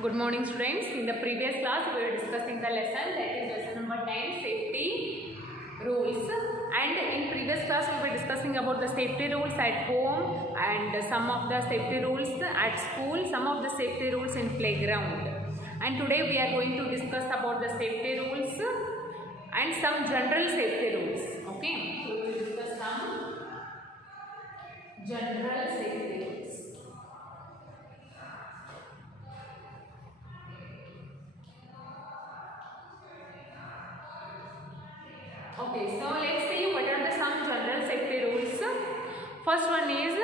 Good morning students. In the previous class we were discussing the lesson, that is lesson number 10, safety rules, and in previous class we were discussing about the safety rules at home and some of the safety rules at school, some of the safety rules in playground, and today we are going to discuss about the safety rules and some general safety rules. Okay, so we will discuss some general safety rules. Okay, so let's see what are the some general safety rules. First one is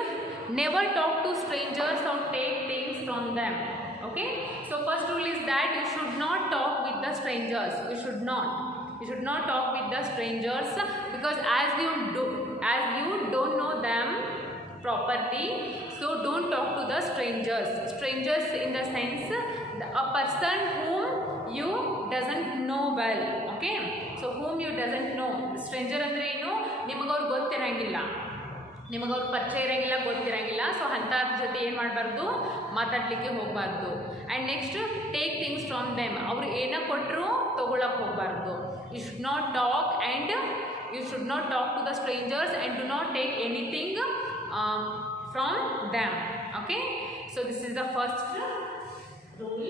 never talk to strangers or take things from them. Okay, so first rule is that you should not talk with the strangers. You should not talk with the strangers, because as you don't know them properly, so don't talk to the strangers. Strangers in the sense a person whom you doesn't know well. Okay, so whom you doesn't know. Stranger ಅಂದ್ರೆ ಏನು, ನಿಮಗೆ ಅವ್ರು ಗೊತ್ತಿರಂಗಿಲ್ಲ, ನಿಮಗೆ ಅವ್ರ ಪರಿಚಯ ಇರಂಗಿಲ್ಲ, ಗೊತ್ತಿರಂಗಿಲ್ಲ. ಸೊ ಅಂಥವ್ರ ಜೊತೆ ಏನು ಮಾಡಬಾರ್ದು, ಮಾತಾಡಲಿಕ್ಕೆ ಹೋಗಬಾರ್ದು. And next take things from them, ಅವ್ರು ಏನೋ ಕೊಟ್ಟರು ತೊಗೊಳಕ್ಕೆ ಹೋಗಬಾರ್ದು. You should not talk and you should not talk to the strangers and do not take anything from them. Okay, so this is the first rule.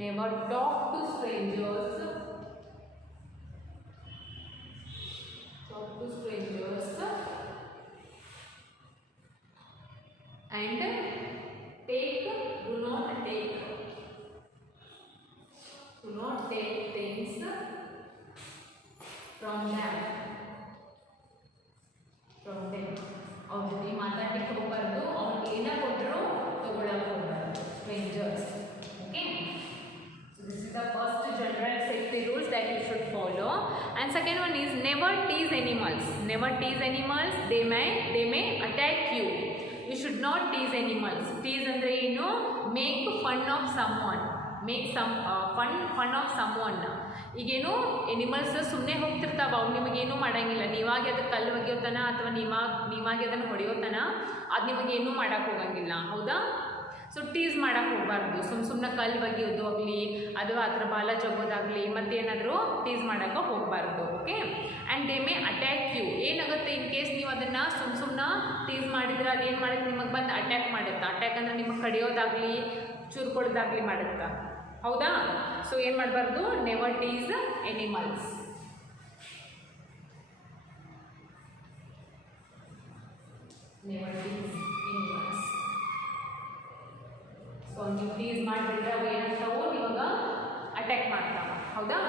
Never talk to strangers. And do not take things from them. ಅವ್ರ ಜೊತೆ ಮಾತಾಡಲಿಕ್ಕೆ ಹೋಗಬಾರ್ದು, ಅವ್ರು ಏನ ಕೊಟ್ಟರು ತಗೊಳ್ಳಕ್ಕೆ ಹೋಗಬಾರ್ದು, stranger's. Okay, so this is the first general safety rules that you should follow. And second one is never tease animals. They may attack you. You should not tease animals. Tease andre ಏನು, make fun of someone. fun of someone. ಈಗೇನು ಎನಿಮಲ್ಸ್ ಸುಮ್ಮನೆ ಹೋಗ್ತಿರ್ತಾವೆ, ಅವು ನಿಮಗೇನು ಮಾಡೋಂಗಿಲ್ಲ. ನೀವಾಗಿ ಅದಕ್ಕೆ ಕಲ್ಲು ಒಗೆಯೋತನ ಅಥವಾ ನೀವಾಗಿ ಅದನ್ನು ಹೊಡೆಯೋತನ ಅದು ನಿಮಗೇನು ಮಾಡೋಕ್ಕೆ ಹೋಗಂಗಿಲ್ಲ, ಹೌದಾ? ಸೊ ಟೀಸ್ ಮಾಡೋಕ್ಕೆ ಹೋಗಬಾರ್ದು. ಸುಮ್ಮನೆ ಕಲ್ಲು ಒಗೆಯೋದು ಆಗಲಿ ಅಥವಾ ಅದರ ಬಾಲ ಜಗೋದಾಗಲಿ ಮತ್ತೇನಾದರೂ ಟೀಸ್ ಮಾಡೋಕ್ಕೆ ಹೋಗಬಾರ್ದು. Okay, and they may attack you. ಏನಾಗುತ್ತೆ ಇನ್ ಕೇಸ್ ನೀವು ಅದನ್ನು ಸುಮ್ಮನೆ ಟೀಸ್ ಮಾಡಿದ್ರೆ ಅದು ಏನು ಮಾಡುತ್ತೆ, ನಿಮಗೆ ಬಂದು ಅಟ್ಯಾಕ್ ಮಾಡುತ್ತೆ. ಅಟ್ಯಾಕ್ ಅಂದರೆ ನಿಮಗೆ ಕಡಿಯೋದಾಗಲಿ ಚೂರ್ಕೊಳ್ಳೋದಾಗಲಿ ಮಾಡುತ್ತಾ, ಹೌದಾ? ಸೊ ಏನು ಮಾಡಬಾರ್ದು, ನೆವರ್ ಟೀಸ್ ಎನಿಮಲ್ಸ್. ಸೊ ನೀವು ಟೀಸ್ ಮಾಡಿಬಿಟ್ರೆ ಅವು ಏನಂತಾವು ಇವಾಗ ಅಟ್ಯಾಕ್ ಮಾಡ್ತಾವೆ, ಹೌದಾ?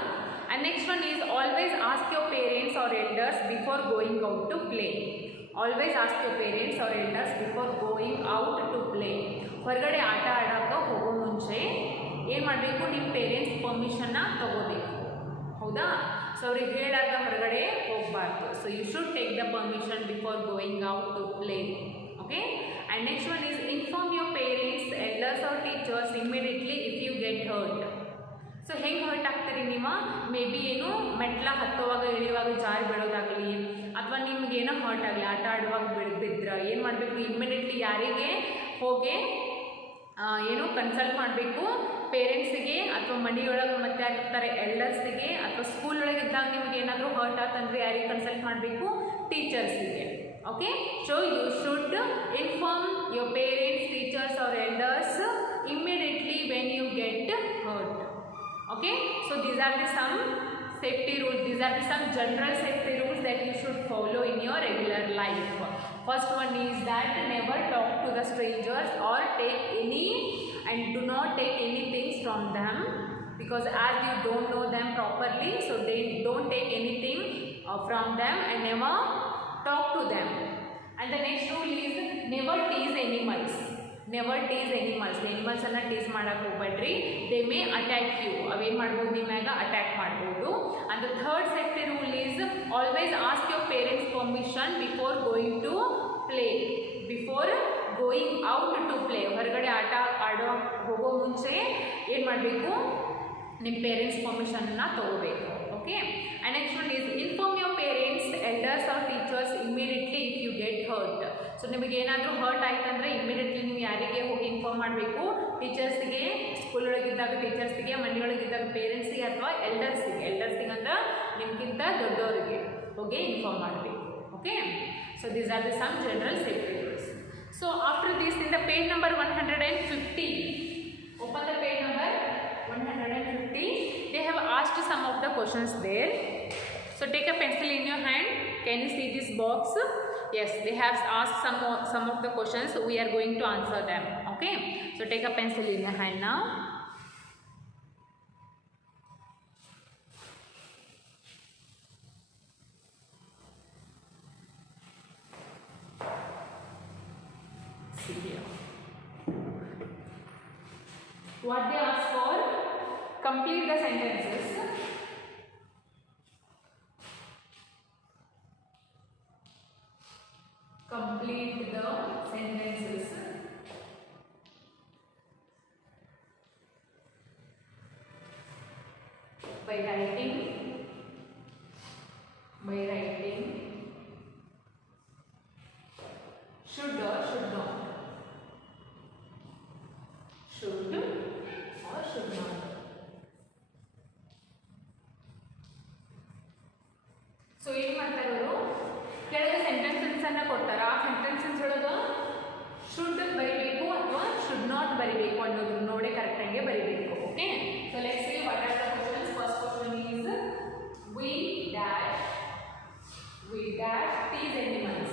And next one is always ask your parents or elders before going out to play. Always ask your parents or elders before going out to play. ಹೊರಗಡೆ ಆಟ ಆಡೋಕ್ಕೆ ಹೋಗೋ ಮುಂಚೆ ಏನು ಮಾಡಬೇಕು, ನಿಮ್ಮ ಪೇರೆಂಟ್ಸ್ ಪರ್ಮಿಷನ್ನ ತಗೋಬೇಕು, ಹೌದಾ? ಸೊ ಅವ್ರಿಗೆ ಹೇಳಾಗ ಹೊರಗಡೆ ಹೋಗಬಾರ್ದು. So you should take the permission before going out to play. Okay, and next one is inform your parents, elders or teachers immediately if you get hurt. So ಹೆಂಗೆ ಹರ್ಟ್ ಆಗ್ತೀರಿ ನೀವು, ಮೇ ಬಿ ಏನು ಮೆಟ್ಲ ಹತ್ತುವಾಗ ಇಳಿಯುವಾಗ ಜಾರಿ ಬೀಳೋದಾಗಲಿ ಅಥವಾ ನಿಮ್ಗೇನೋ ಹರ್ಟ್ ಆಗಲಿ, ಆಟ ಆಡುವಾಗ ಬಿದ್ದರೆ ಏನು ಮಾಡಬೇಕು, ಇಮಿಡಿಯೇಟ್ಲಿ ಯಾರಿಗೆ ಹೋಗಿ ಏನು ಕನ್ಸಲ್ಟ್ ಮಾಡಬೇಕು, ಪೇರೆಂಟ್ಸಿಗೆ ಅಥವಾ ಮನೆಯೊಳಗೆ ಮತ್ತೆ ಆಗಿರ್ತಾರೆ ಎಲ್ಡರ್ಸಿಗೆ, ಅಥವಾ ಸ್ಕೂಲ್ ಒಳಗೆ ಇದ್ದಾಗ ನಿಮಗೆ ಏನಾದರೂ ಹರ್ಟ್ ಆತಂದರೆ ಯಾರಿಗೆ ಕನ್ಸಲ್ಟ್ ಮಾಡಬೇಕು, ಟೀಚರ್ಸಿಗೆ. Okay, so you should inform your parents, teachers or elders immediately when you get hurt. Okay, so these are the some safety rules, these are the some general safety rules that you should follow in your regular life. First one is that never talk to the strangers or take any and do not take any things from them, because as you don't know them properly, so they don't take anything from them and never talk to them. And the next rule is never tease animals. ಎನಿಮಲ್ಸನ್ನು tease ಮಾಡೋಕ್ಕೆ ಹೋಗ್ಬೇಡ್ರಿ. They may attack you, ಅವೇನು ಮಾಡ್ಬೋದು, ನಿಮ್ಯಾಗ attack ಮಾಡ್ಬೋದು. And the third safety rule is always ask your parents permission before going to play. Out to play, ಹೊರಗಡೆ ಆಟ ಹೋಗೋ ಮುಂಚೆ ಏನು ಮಾಡಬೇಕು, ನಿಮ್ಮ ಪೇರೆಂಟ್ಸ್ ಪರ್ಮಿಷನ್ನ ತಗೋಬೇಕು. Okay, and next one is inform your parents, elders or teachers immediately if you get so ನಿಮಗೆ ಏನಾದರೂ ಹರ್ಟ್ ಆಯ್ತಂದ್ರೆ ಇಮಿಡಿಯೇಟ್ಲಿ ನೀವು ಯಾರಿಗೆ ಹೋಗಿ ಇನ್ಫಾರ್ಮ್ ಮಾಡಬೇಕು? ಟೀಚರ್ಸ್ಗೆ, ಸ್ಕೂಲ್ ಒಳಗಿದ್ದಾಗ ಟೀಚರ್ಸ್ಗೆ, ಮನೆಯೊಳಗಿದ್ದಾಗ ಪೇರೆಂಟ್ಸ್ಗೆ ಅಥವಾ ಎಲ್ಡರ್ಸಿಗೆ ಅಂದ್ರೆ ನಿಮ್ಗಿಂತ ದೊಡ್ಡವರಿಗೆ ಹೋಗಿ ಇನ್ಫಾರ್ಮ್ ಮಾಡಬೇಕು. Okay, so these are the some general safety rules. So after this in the page number 150, open the page number 150. They have asked some of the questions there. So take a pencil in your hand. Can you see this box? Yes, they have asked some of the questions. We are going to answer them. Okay, so take a pencil in your hand now. See here. What they ask for? Complete the sentences. Complete the sentences by writing should or should not, should or should not. So ಏನು ಮಾಡ್ತಾರೆ ಅವರು? ಕೆಳಗೆ ಸೆಂಟೆನ್ಸಸ್ ಅನ್ನ ಕೊಡ್ತಾರೆ. ಆ ಸೆಂಟೆನ್ಸಸ್ ಒಳಗೆ ಶುಡ್ ಬರಿಬೇಕು ಅಥವಾ ಶುಡ್ ನಾಟ್ ಬರಿಬೇಕು ಅನ್ನೋದನ್ನ ನೋಡಿ ಕರೆಕ್ಟಾಗಿ ಬರಿಬೇಕು. Okay, so let's see what are the questions. First question is we dash these animals.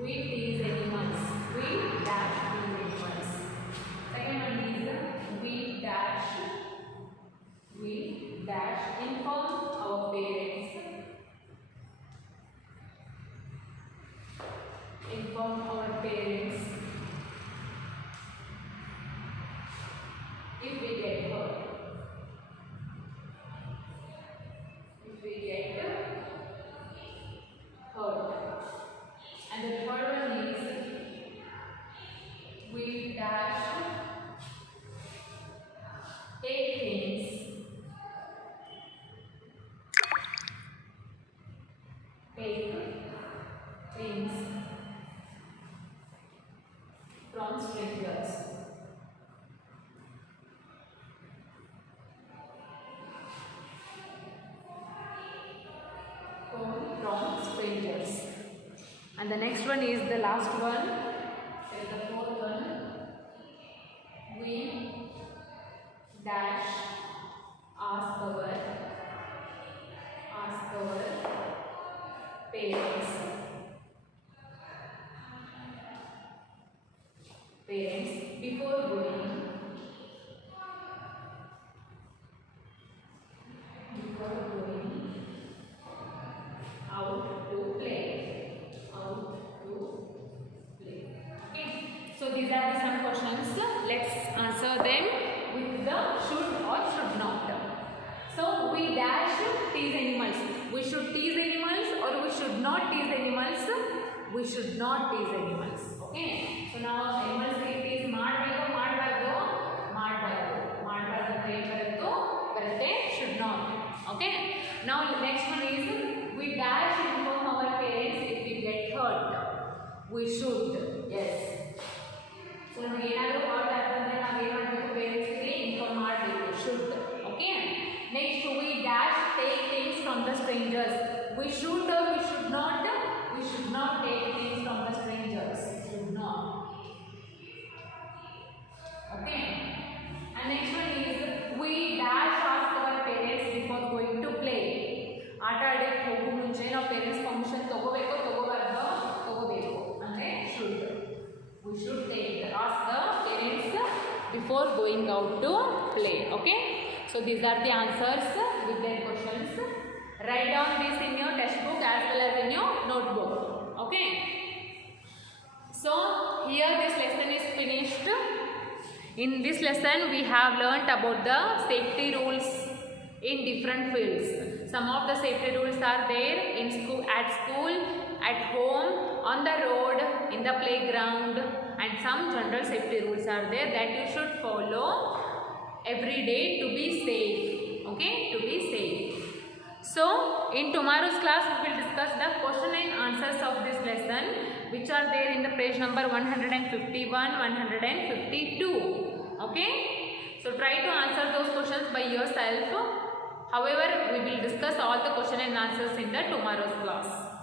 We tease animals. We dash these animals. Second one is we dash inform our parents. Inform our parents if we get hurt. If we get hurt. And the third one is we dash take things from strangers. From strangers. And the next one is the last one. Is the fourth one. We dash ask our parents before going out to play. Okay, so these are the some questions. Let's answer them with the should or should not. So we dash tease animals. We should tease animals or we should not tease animals? We should not tease animals. Okay, so now animals tease ಮಾಡಬೇಕು ಮಾಡಬಾರದು ಅಂತ ಏನು ಬರುತ್ತೆ should not. Okay, now next one is we dash inform our parents if we get hurt. We should. Yes, so ನಮಗೆ ಏನಾದರೂ ಹರ್ಟ್ ಆಗ್ತಂದ್ರೆ ನಾವು ಏನು ಮಾಡಬೇಕು? ಪೇರೆಂಟ್ಸ್ಗೆ ಇನ್ಫಾರ್ಮ್ ಮಾಡಬೇಕು. should. Okay, next we dash take things from the strangers. We should or we should not? We should not take things from the strangers. Should not. Okay, and next one is we dash ask our parents before going to play. ಆಟ ಆಡಕ್ಕೆ ಹೋಗೋ ಮುಂಚೆ ನಾವು parents permission ತಗೋಬೇಕು ತಗೋಬೇಕು ಅಂದರೆ should. We should ask the parents before going out to play. Okay, so these are the answers with their questions. Write down this in your textbook as well as in your notebook. Okay, so here this lesson is finished. In this lesson we have learnt about the safety rules in different fields. Some of the safety rules are there in school, at home, on the road, in the playground, and some general safety rules are there that you should follow every day to be safe. Okay, to be safe. So in tomorrow's class we will discuss the question and answers of this lesson, which are there in the page number 151, 152. Okay, so try to answer those questions by yourself. However, we will discuss all the question and answers in the tomorrow's class.